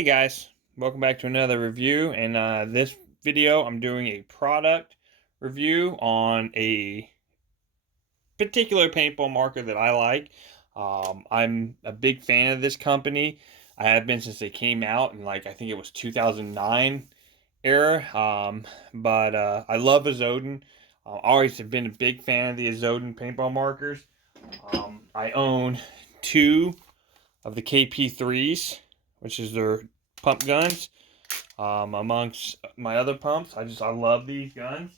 Hey guys, welcome back to another review. And this video, I'm doing a product review on a particular paintball marker that I like. I'm a big fan of this company. I have been since they came out in I think it was 2009 era. But I love Azodin. I always have been a big fan of the Azodin paintball markers. I own two of the KP3s, which is their pump guns. Amongst my other pumps, I love these guns,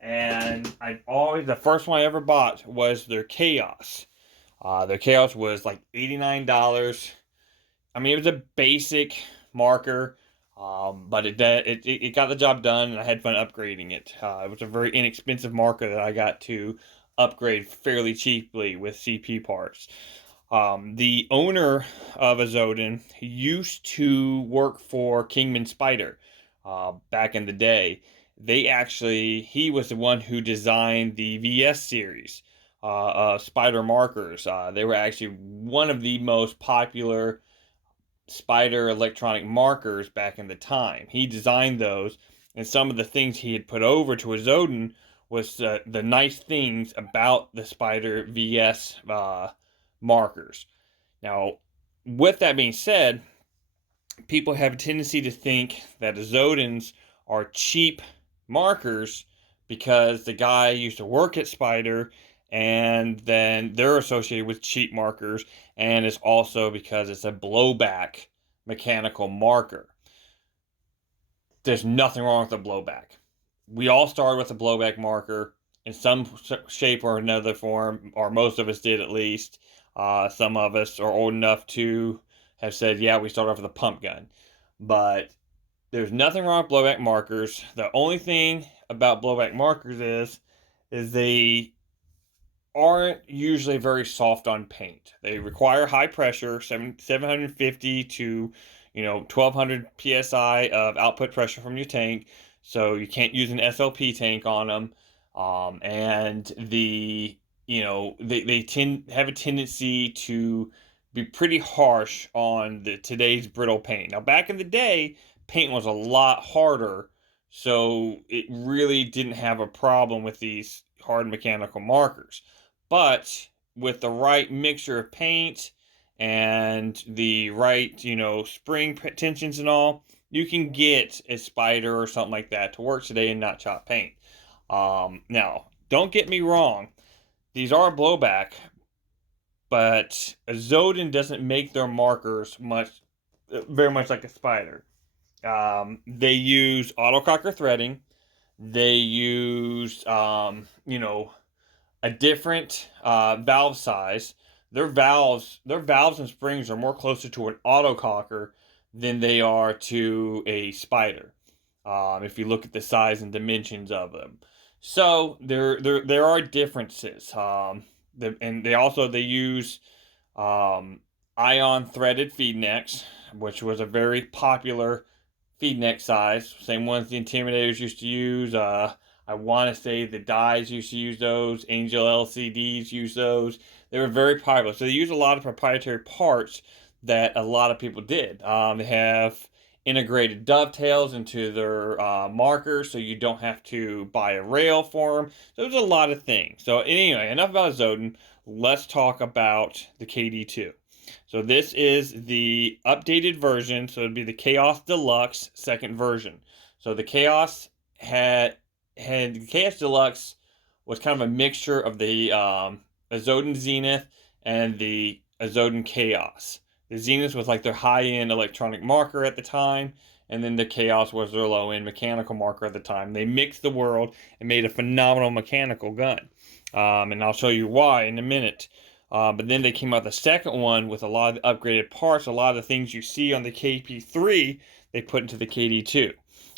and the first one I ever bought was their Kaos. Their Kaos was like $89. I mean, it was a basic marker, but it got the job done, and I had fun upgrading it. It was a very inexpensive marker that I got to upgrade fairly cheaply with CP parts. The owner of Azodin used to work for Kingman Spider back in the day. He was the one who designed the VS series of Spider markers. They were actually one of the most popular Spider electronic markers back in the time. He designed those, and some of the things he had put over to Azodin was the nice things about the Spider VS markers. Now, with that being said, people have a tendency to think that Azodins are cheap markers because the guy used to work at Spider, and then they're associated with cheap markers, and it's also because it's a blowback mechanical marker. There's nothing wrong with a blowback. We all started with a blowback marker in some shape or another form, or most of us did at least. Some of us are old enough to have said, yeah, we started off with a pump gun. But there's nothing wrong with blowback markers. The only thing about blowback markers is they aren't usually very soft on paint. They require high pressure, 750 to 1200 psi of output pressure from your tank. So you can't use an SLP tank on them. And they have a tendency to be pretty harsh on today's brittle paint. Now, back in the day, paint was a lot harder, so it really didn't have a problem with these hard mechanical markers. But with the right mixture of paint and the right, spring tensions and all, you can get a Spider or something like that to work today and not chop paint. Now, don't get me wrong, these are blowback, but Azodin doesn't make their markers very much like a Spider. They use autococker threading. They use, a different valve size. Their valves and springs are more closer to an autococker than they are to a Spider. If you look at the size and dimensions of them, so there are differences. And they use ion threaded feed necks, which was a very popular feed neck size. Same ones the Intimidators used to use. I want to say the Dyes used to use those. Angel LCDs use those. They were very popular. So they use a lot of proprietary parts that a lot of people did. They have integrated dovetails into their markers, so you don't have to buy a rail for them. So there's a lot of things. So anyway, enough about Azodin. Let's talk about the KD2. So this is the updated version. So it'd be the Kaos Deluxe second version. So the Kaos the Chaos Deluxe was kind of a mixture of the Azodin Zenith and the Azodin Chaos. The Zenith was like their high-end electronic marker at the time, and then the Chaos was their low-end mechanical marker at the time. They mixed the world and made a phenomenal mechanical gun. And I'll show you why in a minute. But then they came out the second one with a lot of upgraded parts. A lot of the things you see on the KP3, they put into the KD2.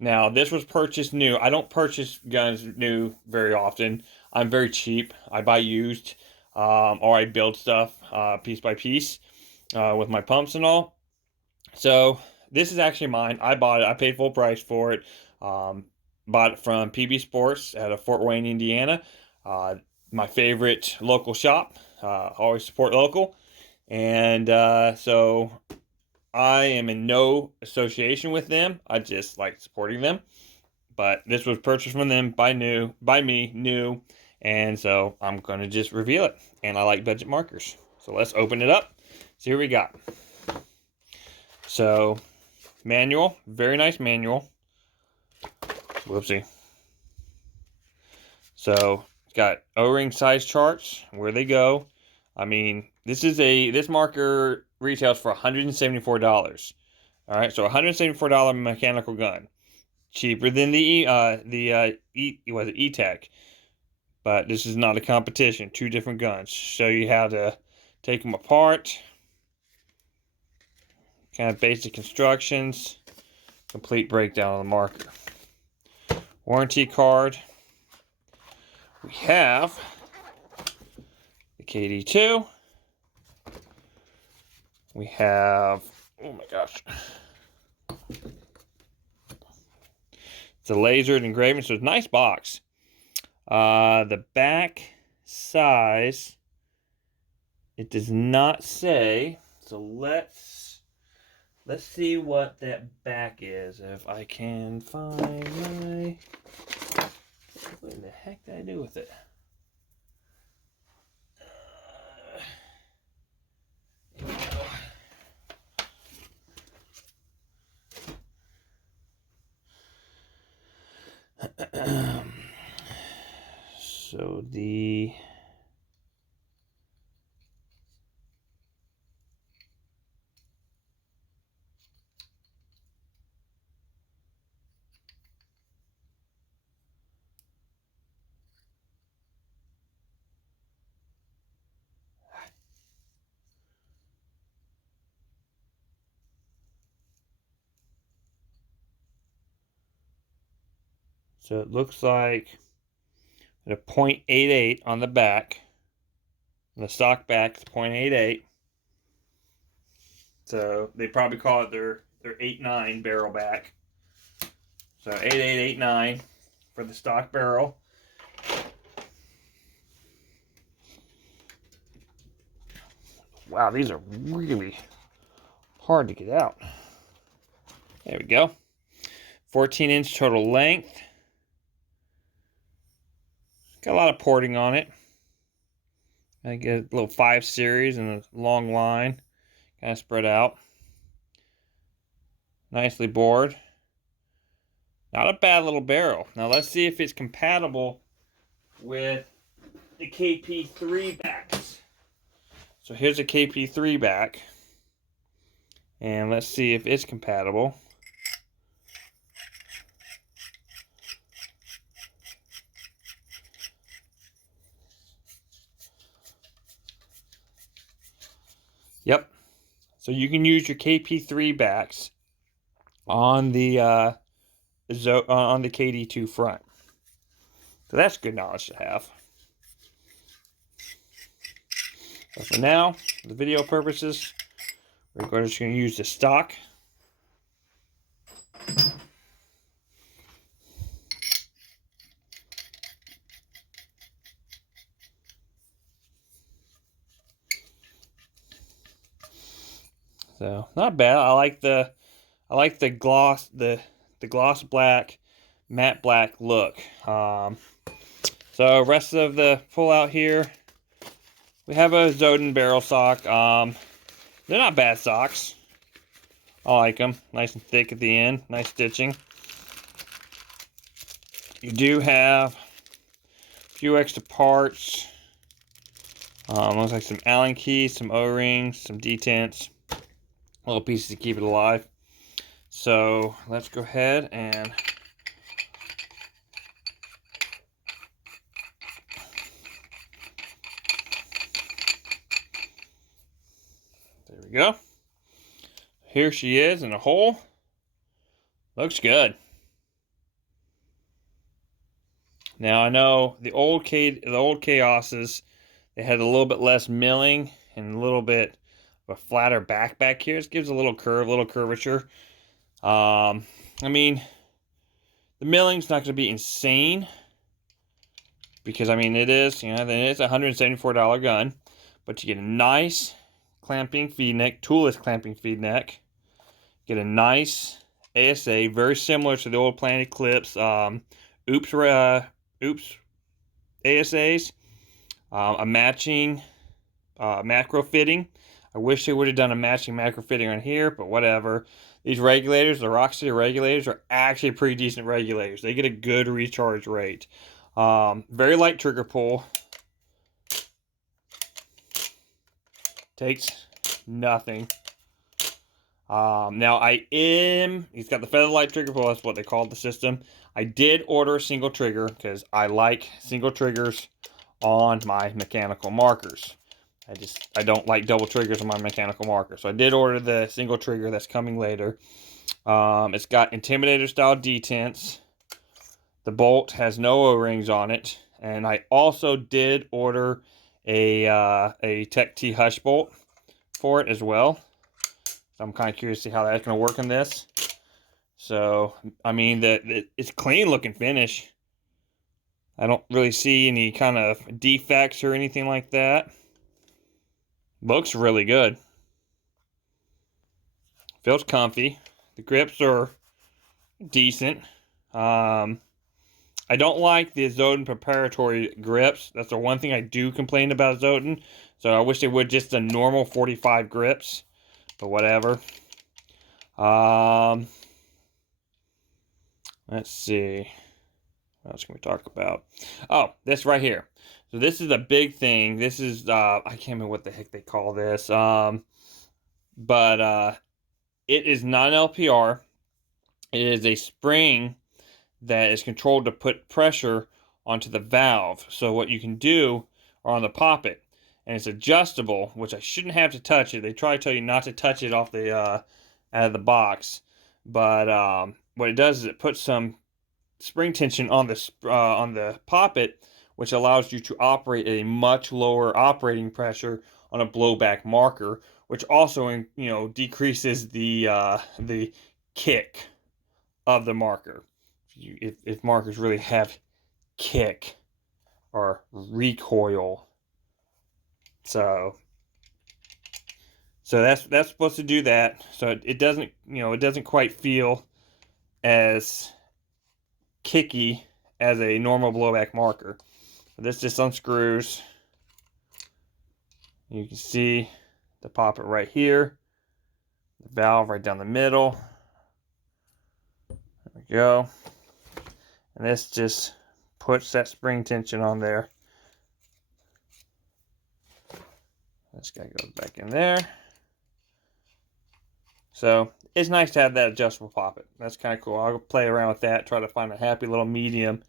Now, this was purchased new. I don't purchase guns new very often. I'm very cheap. I buy used, or I build stuff piece by piece with my pumps and all. So this is actually mine. I bought it. I paid full price for it. Bought it from PB Sports out of Fort Wayne, Indiana. My favorite local shop. Always support local. And so I am in no association with them. I just like supporting them. But this was purchased from them by me, new, and so I'm gonna just reveal it. And I like budget markers. So let's open it up. See what we got. So, manual, very nice manual. Whoopsie. So, it's got O-ring size charts, where they go. I mean, this marker retails for $174. All right, so $174 mechanical gun, cheaper than the E-Tech, but this is not a competition. Two different guns. Show you how to take them apart. Kind of basic instructions. Complete breakdown of the marker. Warranty card. We have the KD2. We have, oh my gosh, it's a lasered engraving, so it's a nice box. The back size, it does not say, so let's see what that back is. If I can find my, what in the heck did I do with it? Here we go. So it looks like a .88 on the back. On the stock back, it's .88. So they probably call it their 8.9 barrel back. So 8889 for the stock barrel. Wow, these are really hard to get out. There we go. 14-inch total length. Got a lot of porting on it. I get a little 5 series and a long line. Kind of spread out. Nicely bored. Not a bad little barrel. Now let's see if it's compatible with the KP3 backs. So here's a KP3 back. And let's see if it's compatible. Yep. So you can use your KP3 backs on the KD2 front. So that's good knowledge to have. But for now, for the video purposes, we're just going to use the stock. So not bad. I like the gloss, the gloss black, matte black look. So rest of the pull out here, we have a Azodin barrel sock. They're not bad socks. I like them. Nice and thick at the end. Nice stitching. You do have a few extra parts. Looks like some Allen keys, some O-rings, some detents. Little pieces to keep it alive. So let's go ahead and there we go. Here she is in a hole. Looks good. Now I know the old Kaoses, they had a little bit less milling and a little bit of a flatter back here. This gives a little curve, little curvature. I mean, the milling's not going to be insane because I mean it is, it's a $174 gun, but you get a nice clamping feed neck, toolless clamping feed neck. Get a nice ASA, very similar to the old Planet Eclipse Oops ASAs. A matching macro fitting. I wish they would have done a matching macro fitting on here, but whatever. These regulators, the Rocksteady regulators, are actually pretty decent regulators. They get a good recharge rate. Very light trigger pull. Takes nothing. Now he's got the feather light trigger pull, that's what they call the system. I did order a single trigger because I like single triggers on my mechanical markers. I don't like double triggers on my mechanical marker. So I did order the single trigger that's coming later. It's got Intimidator style detents. The bolt has no O-rings on it. And I also did order a Tech T Hush bolt for it as well. So I'm kind of curious to see how that's going to work in this. So, I mean, it's clean looking finish. I don't really see any kind of defects or anything like that. Looks really good. Feels comfy. The grips are decent. I don't like the Azodin preparatory grips. That's the one thing I do complain about Azodin. So I wish they would just the normal 45 grips. But whatever. Let's see. What else can we talk about? Oh, this right here. So this is a big thing. This is I can't remember what the heck they call this. But it is not an LPR. It is a spring that is controlled to put pressure onto the valve. So what you can do, or on the poppet, and it's adjustable, which I shouldn't have to touch it. They try to tell you not to touch it off the out of the box, but what it does is it puts some spring tension on the poppet, which allows you to operate at a much lower operating pressure on a blowback marker, which also decreases the kick of the marker. If markers really have kick or recoil, so that's supposed to do that. So it doesn't quite feel as kicky as a normal blowback marker. This just unscrews. You can see the poppet right here, the valve right down the middle. There we go. And this just puts that spring tension on there. This guy goes back in there. So it's nice to have that adjustable poppet. That's kind of cool. I'll play around with that, try to find a happy little medium.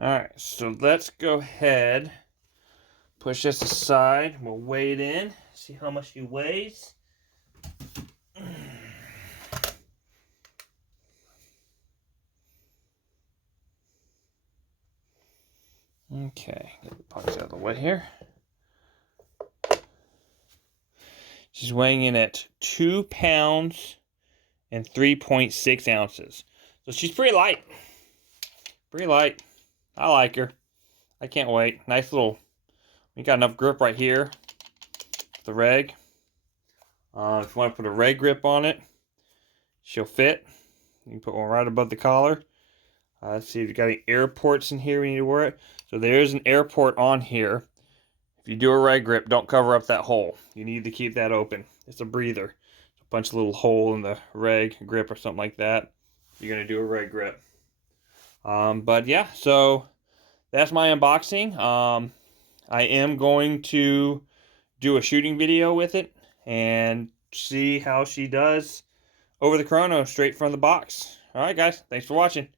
Alright, so let's go ahead, push this aside. We'll weigh it in, see how much he weighs. Okay, get the parts out of the way here. She's weighing in at 2 pounds and 3.6 ounces. So she's pretty light. Pretty light. I like her. I can't wait. Nice little, we got enough grip right here. The reg. If you want to put a reg grip on it, she'll fit. You can put one right above the collar. Let's see if you got any air ports in here when you need to wear it. So there's an air port on here. If you do a reg grip, don't cover up that hole. You need to keep that open. It's a breather. A bunch of little hole in the reg grip or something like that. You're going to do a reg grip. But yeah, so that's my unboxing. I am going to do a shooting video with it and see how she does over the chrono straight from the box. Alright guys, thanks for watching.